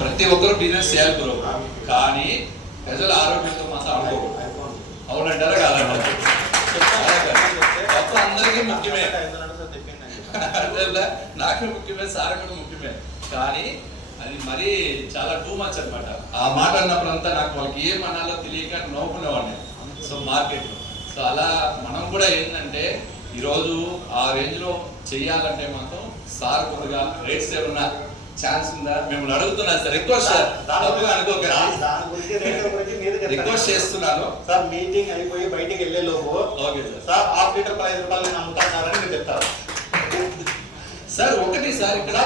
ప్రతి ఒక్కరు బిజినెస్ చేయాలి బ్రో, కానీ ప్రజల ఆరోగ్యంతో మాత్రం అనుకో. అవునంటారా కాదంటారా? అందరికీ ముఖ్యమే, నాకే ముఖ్యమే, సార్ కూడా ముఖ్యమే, కానీ అది మరీ చాలా టూ మచ్ అనమాట. ఆ మాట అన్నప్పుడంతా నాకు వాళ్ళకి ఏం అనాలో తెలియక నవ్వుకునేవాడిని. సో మార్కెట్లో సో అలా మనం కూడా ఏంటంటే ఈరోజు ఆ రేంజ్లో చెయ్యాలంటే మాత్రం సార్ కొద్దిగా రేట్స్ ఏమన్నా ఛాన్స్ ఉందా మిమ్మల్ని అడుగుతున్నాను సార్. రిక్వెస్ట్ రిక్వెస్ట్ చేస్తున్నాను సార్. మీటింగ్ అయిపోయి బయటికి వెళ్ళే లోపు ఓకే సార్ హాఫ్ లీటర్ 5 రూపాయలు నేను అమ్ముతానని మీరు చెప్తారు సార్. ఒకటి సార్ ఇక్కడ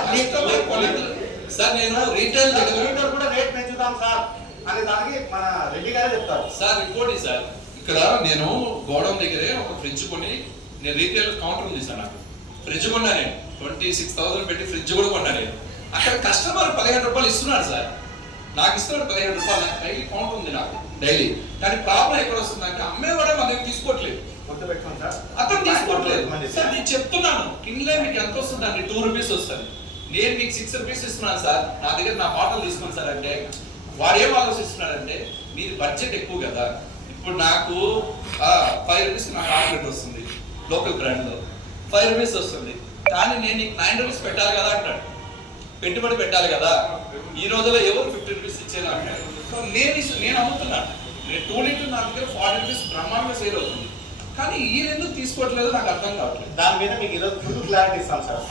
సార్ నేను రీటైల్ లీటర్ కూడా రేట్ పెంచుతాం సార్ అనే దానికి మన రెడ్డి గారే చెప్తారు సార్. ఇంకోటి సార్, ఇక్కడ నేను గోడౌన్ దగ్గరే ఒక ఫ్రిడ్జ్ కొని, నేను రీటైల్ కౌంటర్ ఉంది సార్, నాకు ఫ్రిడ్జ్ కొన్నా, నేను 26,000 పెట్టి ఫ్రిడ్జ్ కూడా కొన్నా. నేను అక్కడ కస్టమర్ 15 రూపాయలు ఇస్తున్నాడు సార్, నాకు ఇస్తున్నాడు 15 రూపాయలు. డైలీ కౌంట్ ఉంది నాకు డైలీ, కానీ ప్రాబ్లం ఎక్కడ వస్తుందంటే అమ్మేవాడే మన దగ్గర తీసుకోవట్లేదు, అతను తీసుకోవట్లేదు సార్. నేను చెప్తున్నాను కింగ్లే మీకు ఎంత వస్తుంది అండి, 2 రూపీస్ వస్తుంది, నేను మీకు 6 రూపీస్ ఇస్తున్నాను సార్, నా దగ్గర నా బాటలు తీసుకోండి సార్ అంటే వాడు ఏం ఆలోచిస్తున్నాడంటే మీది బడ్జెట్ ఎక్కువ కదా, ఇప్పుడు నాకు 5 రూపీస్ నాకు ఆర్డర్ వస్తుంది, లోకల్ బ్రాండ్లో 5 రూపీస్ వస్తుంది, కానీ నేను నీకు 9 రూపీస్ పెట్టాలి కదా అంటాడు, పెట్టుబడి పెట్టాలి కదా. ఈ రోజులో ఎవరు 50 రూపీస్ ఇచ్చేది అంటాడు. సో నేను అమ్ముతున్నాను, నేను 2 లీటర్ నా దగ్గర 40 రూపీస్ బ్రహ్మాండంగా సేల్ అవుతుంది, కానీ ఈయన ఎందుకు తీసుకోవట్లేదు నాకు అర్థం కావట్లేదు. దాని మీద మీకు ఈరోజు ఫుల్ క్లారిటీ ఇస్తాం సార్.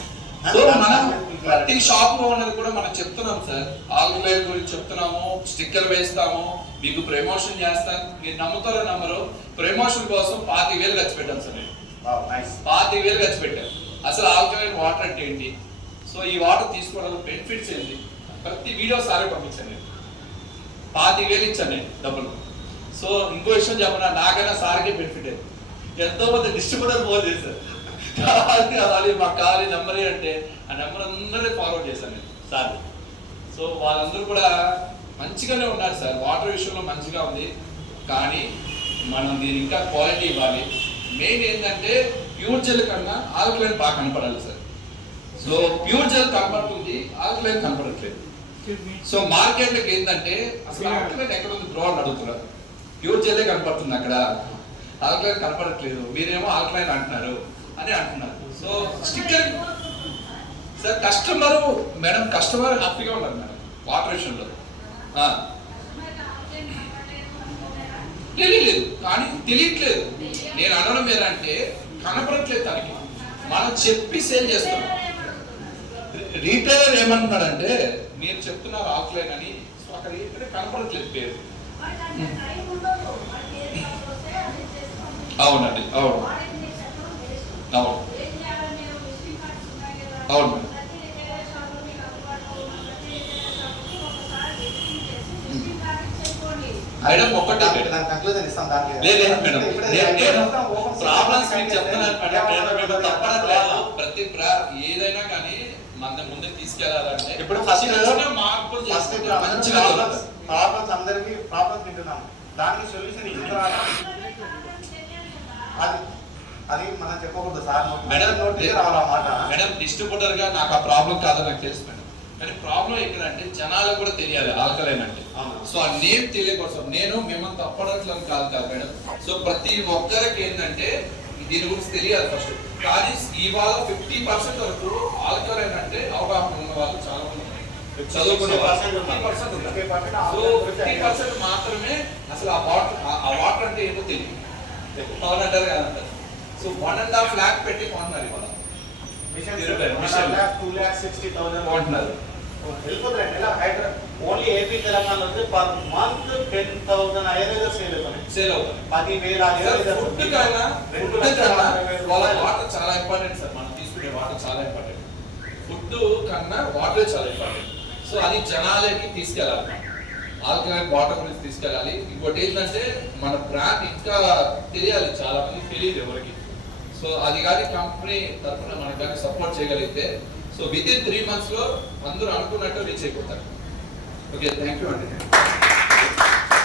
సో మనం ప్రతి షాప్ లో ఉన్నది కూడా మనం చెప్తున్నాం సార్, ఆల్కలైన్ గురించి చెప్తున్నాము, స్టిక్కర్ వేస్తాము, మీకు ప్రమోషన్ చేస్తాను. మీరు నమ్ముతారో నమ్మరు, ప్రమోషన్ కోసం 25,000 ఖర్చు పెట్టాం సార్. నేను 25,000 ఖర్చు పెట్టాను. అసలు ఆల్కలైన్ వాటర్ అంటే ఏంటి, సో ఈ వాటర్ తీసుకోవడం బెనిఫిట్స్ ఏంటి, ప్రతి వీడియో సారే పంపించాను. నేను 25,000 ఇచ్చాను నేను డబ్బులు. సో ఇంకో విషయం చెప్పనా, నాకైనా సార్కే బెనిఫిట్ అయింది. ఎంతో మంది డిస్ట్రిబ్యూటర్ ఫోన్ చేశారు, కావాలి మాకు కావాలి నెంబర్ అంటే ఆ నెంబర్ అందరినీ ఫార్వర్డ్ చేశాను నేను సార్. సో వాళ్ళందరూ కూడా మంచిగానే ఉన్నారు సార్, వాటర్ విషయంలో మంచిగా ఉంది, కానీ మనం దీని ఇంకా క్వాలిటీ ఇవ్వాలి. మెయిన్ ఏంటంటే ప్యూర్ జెల్ కన్నా ఆల్కలైన్ బాగా కనపడాలి సార్. సో ప్యూర్ జెల్ కనపడుతుంది, ఆల్కలైన్ కనపడట్లేదు. సో మార్కెట్లోకి ఏంటంటే అసలు ఆల్కలైన్ ఎక్కడ ఉంది బ్రో అని అడుగుతున్నారు, ప్యూర్ జెల్లే కనపడుతుంది అక్కడ, ఆల్కలైన్ కనపడట్లేదు, మీరేమో ఆల్కలైన్ అంటున్నారు అని అంటున్నారు. So sticker sir customer madam, customer హ్యాపీగా ఉన్నారు మేడం వాటర్ విషయంలో. తెలియలేదు కానీ తెలియట్లేదు, నేను అనడం ఏంటంటే కనపడట్లేదు, దానికి మనం చెప్పి సేల్ చేస్తున్నాం. రీటైలర్ ఏమంటున్నాడంటే మీరు చెప్తున్నారు ఆఫ్లైన్ అని, సో అక్కడ ఏంటంటే కనపడట్లేదు పేరు. అవునండి, అవును అవును అవును మేడం. ఒక్కటే ప్రాబ్లమ్స్ చెప్తున్నాను మేడం, ప్రతి ఏదైనా కానీ మన ముందుకు తీసుకెళ్లాలంటే ఇప్పుడు మార్పులు ప్రాబ్లమ్స్ అందరికీ ప్రాబ్లమ్స్ వింటున్నాం, దానికి సొల్యూషన్ ఇచ్చిన తర్వాత అది మనం చెప్పకూడదు సార్. మేడం డిస్ట్రిబ్యూటర్ గా నాకు ఆ ప్రాబ్లం కాదని నాకు తెలుసు మేడం, కానీ ప్రాబ్లం ఎక్కడంటే జనాలకు కూడా తెలియాలి ఆల్కలైన్ అంటే. సో ఆ నేమ్ తెలియకోసం నేను మిమ్మల్ని తప్పడట్లని కాదు మేడం. సో ప్రతి ఒక్కరికి ఏంటంటే దీని గురించి తెలియాలి ఫస్ట్. కానీ ఇవాళ 50% వరకు ఆల్కలైన్ అంటే అవగాహన ఉన్న వాళ్ళు చాలా మంది చదువుకునే వాళ్ళు 50% మాత్రమే అసలు ఆ వాటర్ అంటే ఏమో తెలియదు, పవన్ అంటారు కాదంటారు. సో 1.5 lakh పెట్టి కొంటున్నారు ఇవాళ, 2,60,000 కొంటున్నారు. ఓన్లీ ఏపీ తెలంగాణలో పర్ మంత్ 10,000 ఐరైజర్ సేల్ అవుతుంది. 10,000 వాటర్ చాలా ఇంపార్టెంట్ సార్, మనం తీసుకునే వాటర్ చాలా ఇంపార్టెంట్, ఫుడ్ కన్నా వాటర్ చాలా ఇంపార్టెంట్. సో అది జనాలకి తీసుకెళ్ళాలి, ఆల్కలైన్ వాటర్ గురించి తీసుకెళ్ళాలి. ఇంకోటి ఏంటంటే మన బ్రాండ్ ఇంకా తెలియాలి, చాలా మంది తెలియదు ఎవరికి. సో అది కానీ కంపెనీ తరఫున మనకు కానీ సపోర్ట్ చేయగలిగితే సో విత్ ఇన్ 3 months లో అందరూ అనుకున్నట్టు రీచ్ అయిపోతారు. ఓకే, థ్యాంక్ యూ అండి.